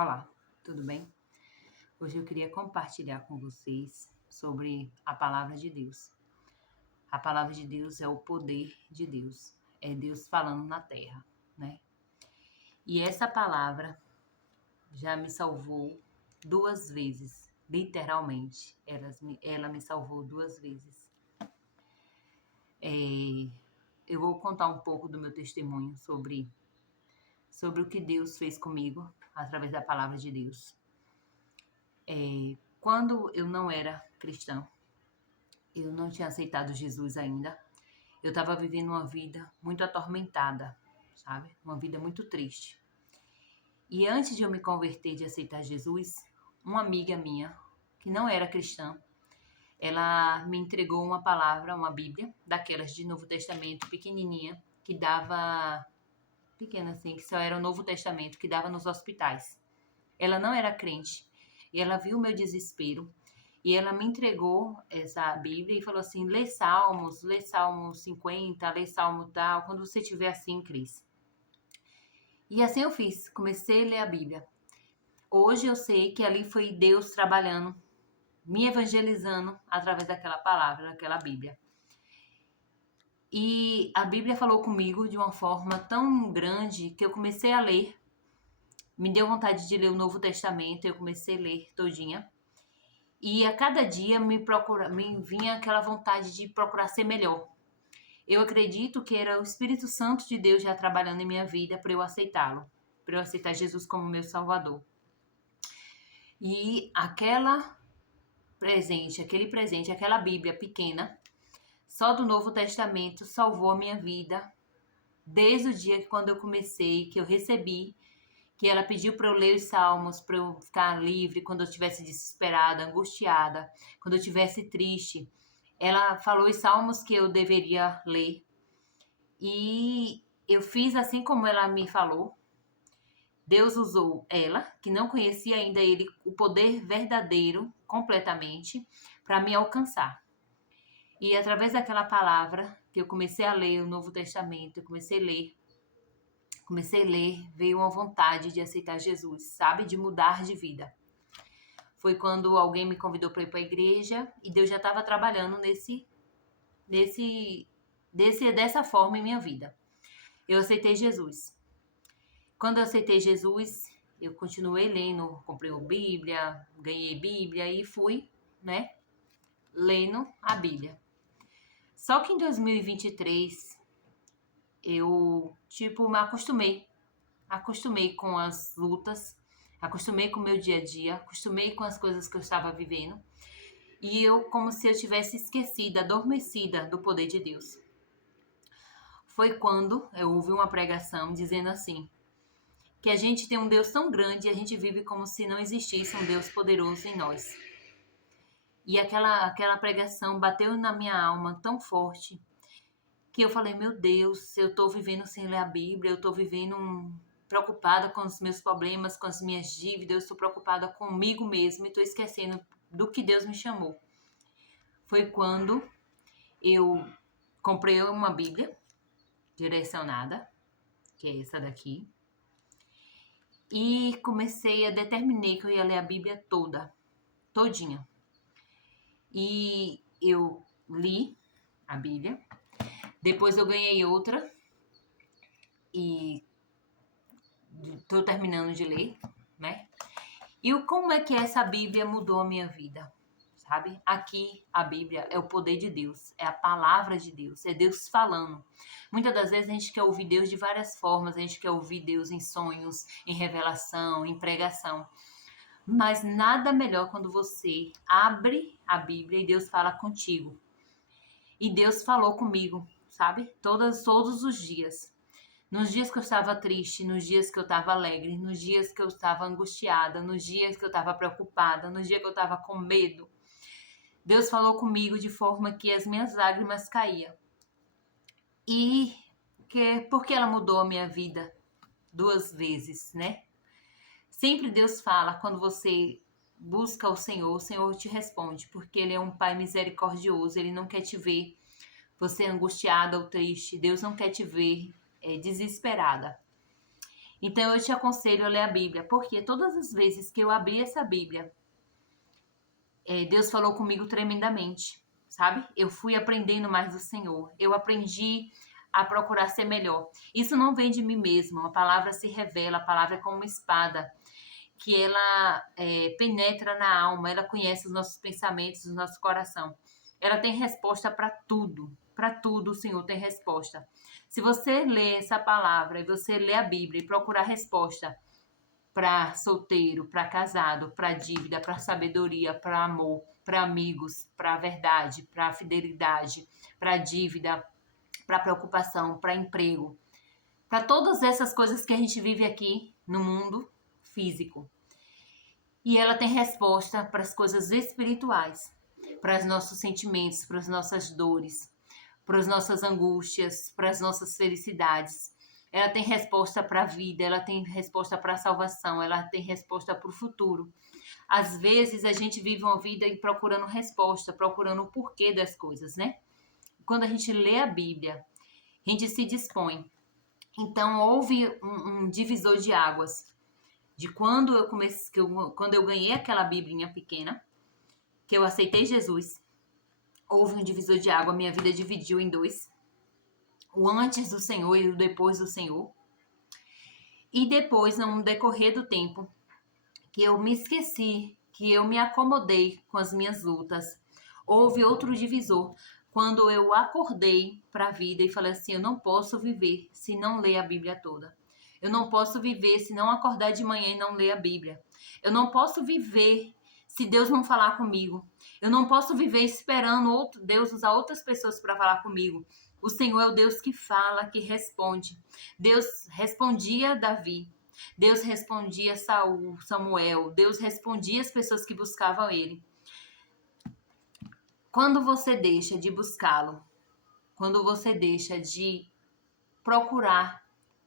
Olá, tudo bem? Hoje eu queria compartilhar com vocês sobre a palavra de Deus. A palavra de Deus é o poder de Deus, é Deus falando na terra, né? E essa palavra já me salvou duas vezes, literalmente. Ela me salvou duas vezes. Eu vou contar um pouco do meu testemunho sobre o que Deus fez comigo através da palavra de Deus. Quando eu não era cristã, eu não tinha aceitado Jesus ainda. Eu estava vivendo uma vida muito atormentada, sabe? Uma vida muito triste. E antes de eu me converter, de aceitar Jesus, uma amiga minha, que não era cristã, ela me entregou uma palavra, uma Bíblia, daquelas de Novo Testamento, pequenininha, que dava, pequena assim, que só era o Novo Testamento, que dava nos hospitais. Ela não era crente, e ela viu o meu desespero, e ela me entregou essa Bíblia e falou assim: lê Salmo 50, lê Salmo tal, quando você estiver assim, Cris. E assim eu fiz, comecei a ler a Bíblia. Hoje eu sei que ali foi Deus trabalhando, me evangelizando através daquela palavra, daquela Bíblia. E a Bíblia falou comigo de uma forma tão grande que eu comecei a ler. Me deu vontade de ler o Novo Testamento, eu comecei a ler todinha. E a cada dia me vinha aquela vontade de procurar ser melhor. Eu acredito que era o Espírito Santo de Deus já trabalhando em minha vida para eu aceitá-lo, para eu aceitar Jesus como meu Salvador. E aquele presente, aquela Bíblia pequena, só do Novo Testamento salvou a minha vida desde o dia que quando eu comecei, que eu recebi, que ela pediu para eu ler os salmos, para eu ficar livre quando eu estivesse desesperada, angustiada, quando eu estivesse triste. Ela falou os salmos que eu deveria ler e eu fiz assim como ela me falou. Deus usou ela, que não conhecia ainda ele, o poder verdadeiro, completamente, para me alcançar. E através daquela palavra que eu comecei a ler o Novo Testamento, eu comecei a ler, veio uma vontade de aceitar Jesus, sabe? De mudar de vida. Foi quando alguém me convidou para ir para a igreja e Deus já estava trabalhando dessa forma em minha vida. Eu aceitei Jesus. Quando eu aceitei Jesus, eu continuei lendo, comprei uma Bíblia, ganhei Bíblia e fui, né, lendo a Bíblia. Só que em 2023, eu, me acostumei com as lutas, acostumei com o meu dia a dia, acostumei com as coisas que eu estava vivendo. E eu, como se eu tivesse esquecido, adormecida do poder de Deus. Foi quando eu ouvi uma pregação dizendo assim, que a gente tem um Deus tão grande e a gente vive como se não existisse um Deus poderoso em nós. E aquela pregação bateu na minha alma tão forte que eu falei, meu Deus, eu tô vivendo sem ler a Bíblia, eu tô vivendo preocupada com os meus problemas, com as minhas dívidas, eu estou preocupada comigo mesma e tô esquecendo do que Deus me chamou. Foi quando eu comprei uma Bíblia direcionada, que é essa daqui, e determinei que eu ia ler a Bíblia todinha. E eu li a Bíblia, depois eu ganhei outra e estou terminando de ler, né? E como é que essa Bíblia mudou a minha vida, sabe? Aqui a Bíblia é o poder de Deus, é a palavra de Deus, é Deus falando. Muitas das vezes a gente quer ouvir Deus de várias formas, a gente quer ouvir Deus em sonhos, em revelação, em pregação. Mas nada melhor quando você abre a Bíblia e Deus fala contigo. E Deus falou comigo, sabe? Todos os dias. Nos dias que eu estava triste, nos dias que eu estava alegre, nos dias que eu estava angustiada, nos dias que eu estava preocupada, nos dias que eu estava com medo. Deus falou comigo de forma que as minhas lágrimas caíam. E porque ela mudou a minha vida duas vezes, né? Sempre Deus fala, quando você busca o Senhor te responde, porque Ele é um Pai misericordioso, Ele não quer te ver você angustiada ou triste, Deus não quer te ver desesperada. Então eu te aconselho a ler a Bíblia, porque todas as vezes que eu abri essa Bíblia, Deus falou comigo tremendamente, sabe? Eu fui aprendendo mais do Senhor. Eu aprendi a procurar ser melhor. Isso não vem de mim mesmo. A palavra se revela, a palavra é como uma espada que ela penetra na alma, ela conhece os nossos pensamentos, o nosso coração. Ela tem resposta para tudo o Senhor tem resposta. Se você lê essa palavra e você lê a Bíblia e procurar resposta para solteiro, para casado, para dívida, para sabedoria, para amor, para amigos, para verdade, para fidelidade, para dívida, para preocupação, para emprego, para todas essas coisas que a gente vive aqui no mundo físico. E ela tem resposta para as coisas espirituais, para os nossos sentimentos, para as nossas dores, para as nossas angústias, para as nossas felicidades. Ela tem resposta para a vida, ela tem resposta para a salvação, ela tem resposta para o futuro. Às vezes a gente vive uma vida procurando resposta, procurando o porquê das coisas, né? Quando a gente lê a Bíblia, a gente se dispõe. Então houve um divisor de águas de quando eu comecei, quando eu ganhei aquela biblinha pequena, que eu aceitei Jesus. Houve um divisor de água, minha vida dividiu em dois: o antes do Senhor e o depois do Senhor. E depois, no decorrer do tempo, que eu me esqueci, que eu me acomodei com as minhas lutas, houve outro divisor, quando eu acordei para a vida e falei assim: eu não posso viver se não ler a Bíblia toda. Eu não posso viver se não acordar de manhã e não ler a Bíblia. Eu não posso viver se Deus não falar comigo. Eu não posso viver esperando Deus usar outras pessoas para falar comigo. O Senhor é o Deus que fala, que responde. Deus respondia a Davi. Deus respondia a Samuel. Deus respondia as pessoas que buscavam ele. Quando você deixa de buscá-lo, quando você deixa de procurar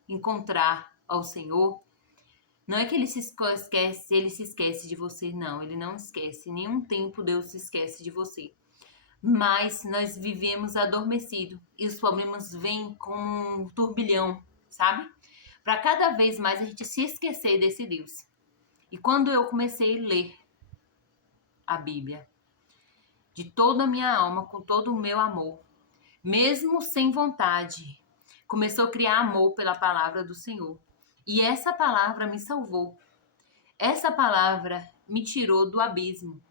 encontrar ao Senhor, não é que ele se esquece de você, não. Ele não esquece. Em nenhum tempo Deus se esquece de você. Mas nós vivemos adormecido e os problemas vêm como um turbilhão, sabe? Para cada vez mais a gente se esquecer desse Deus. E quando eu comecei a ler a Bíblia, de toda a minha alma, com todo o meu amor, mesmo sem vontade, começou a criar amor pela palavra do Senhor. E essa palavra me salvou. Essa palavra me tirou do abismo.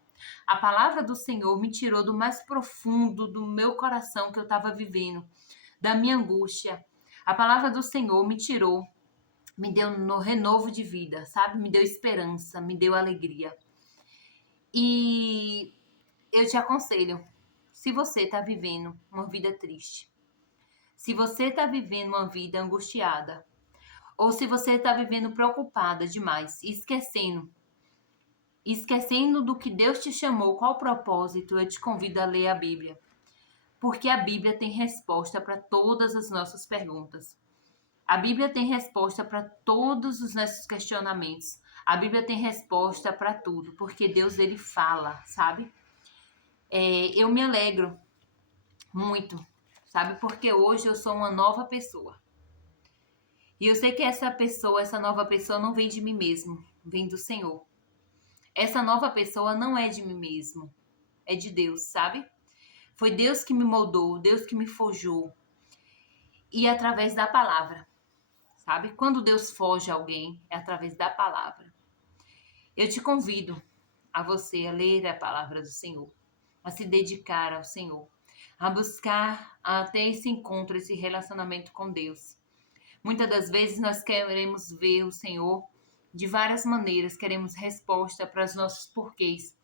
A palavra do Senhor me tirou do mais profundo do meu coração que eu estava vivendo, da minha angústia. A palavra do Senhor me tirou, me deu no renovo de vida, sabe? Me deu esperança, me deu alegria. E eu te aconselho, se você está vivendo uma vida triste, se você está vivendo uma vida angustiada, ou se você está vivendo preocupada demais, esquecendo do que Deus te chamou, qual o propósito, eu te convido a ler a Bíblia. Porque a Bíblia tem resposta para todas as nossas perguntas. A Bíblia tem resposta para todos os nossos questionamentos. A Bíblia tem resposta para tudo, porque Deus, ele fala, sabe? Eu me alegro muito, sabe? Porque hoje eu sou uma nova pessoa. E eu sei que essa nova pessoa não vem de mim mesmo, vem do Senhor. Essa nova pessoa não é de mim mesmo, é de Deus, sabe? Foi Deus que me moldou, Deus que me forjou. E através da palavra, sabe? Quando Deus forja alguém, é através da palavra. Eu te convido a você a ler a palavra do Senhor, a se dedicar ao Senhor, a buscar até esse encontro, esse relacionamento com Deus. Muitas das vezes nós queremos ver o Senhor de várias maneiras, queremos resposta para os nossos porquês,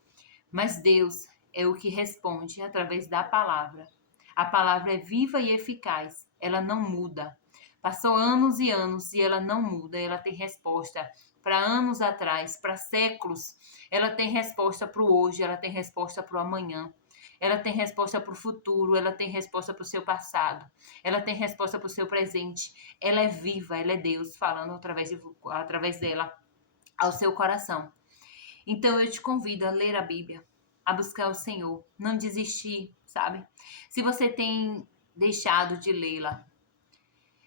mas Deus é o que responde através da palavra. A palavra é viva e eficaz, ela não muda. Passou anos e anos e ela não muda, ela tem resposta para anos atrás, para séculos. Ela tem resposta para o hoje, ela tem resposta para o amanhã. Ela tem resposta para o futuro, ela tem resposta para o seu passado, ela tem resposta para o seu presente. Ela é viva, ela é Deus falando através dela ao seu coração. Então eu te convido a ler a Bíblia, a buscar o Senhor, não desistir, sabe? Se você tem deixado de lê-la,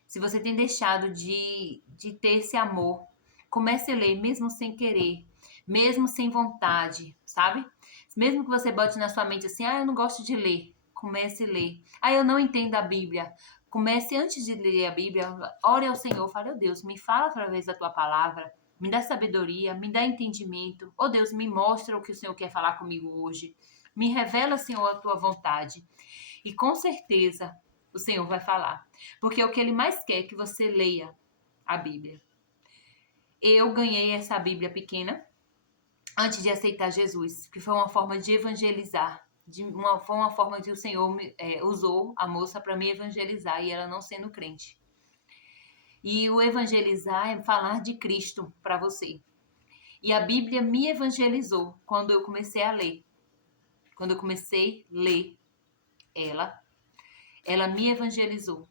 Se você tem deixado de ter esse amor, comece a ler, mesmo sem querer, mesmo sem vontade, sabe? Mesmo que você bote na sua mente assim, eu não gosto de ler, comece a ler. Eu não entendo a Bíblia. Comece antes de ler a Bíblia, ore ao Senhor, fale, Deus, me fala através da tua palavra, me dá sabedoria, me dá entendimento. Deus, me mostra o que o Senhor quer falar comigo hoje. Me revela, Senhor, a tua vontade. E com certeza o Senhor vai falar. Porque o que Ele mais quer é que você leia a Bíblia. Eu ganhei essa Bíblia pequena antes de aceitar Jesus, que foi uma forma de evangelizar. Foi uma forma que o Senhor usou a moça para me evangelizar e ela não sendo crente. E o evangelizar é falar de Cristo para você. E a Bíblia me evangelizou quando eu comecei a ler. Quando eu comecei a ler ela me evangelizou.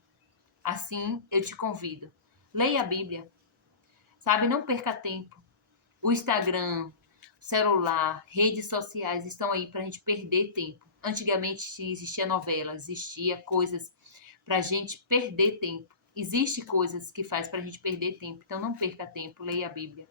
Assim, eu te convido. Leia a Bíblia. Sabe, não perca tempo. O Instagram, celular, redes sociais estão aí para a gente perder tempo. Antigamente existia novela, existia coisas para a gente perder tempo. Existe coisas que faz para a gente perder tempo. Então não perca tempo, leia a Bíblia.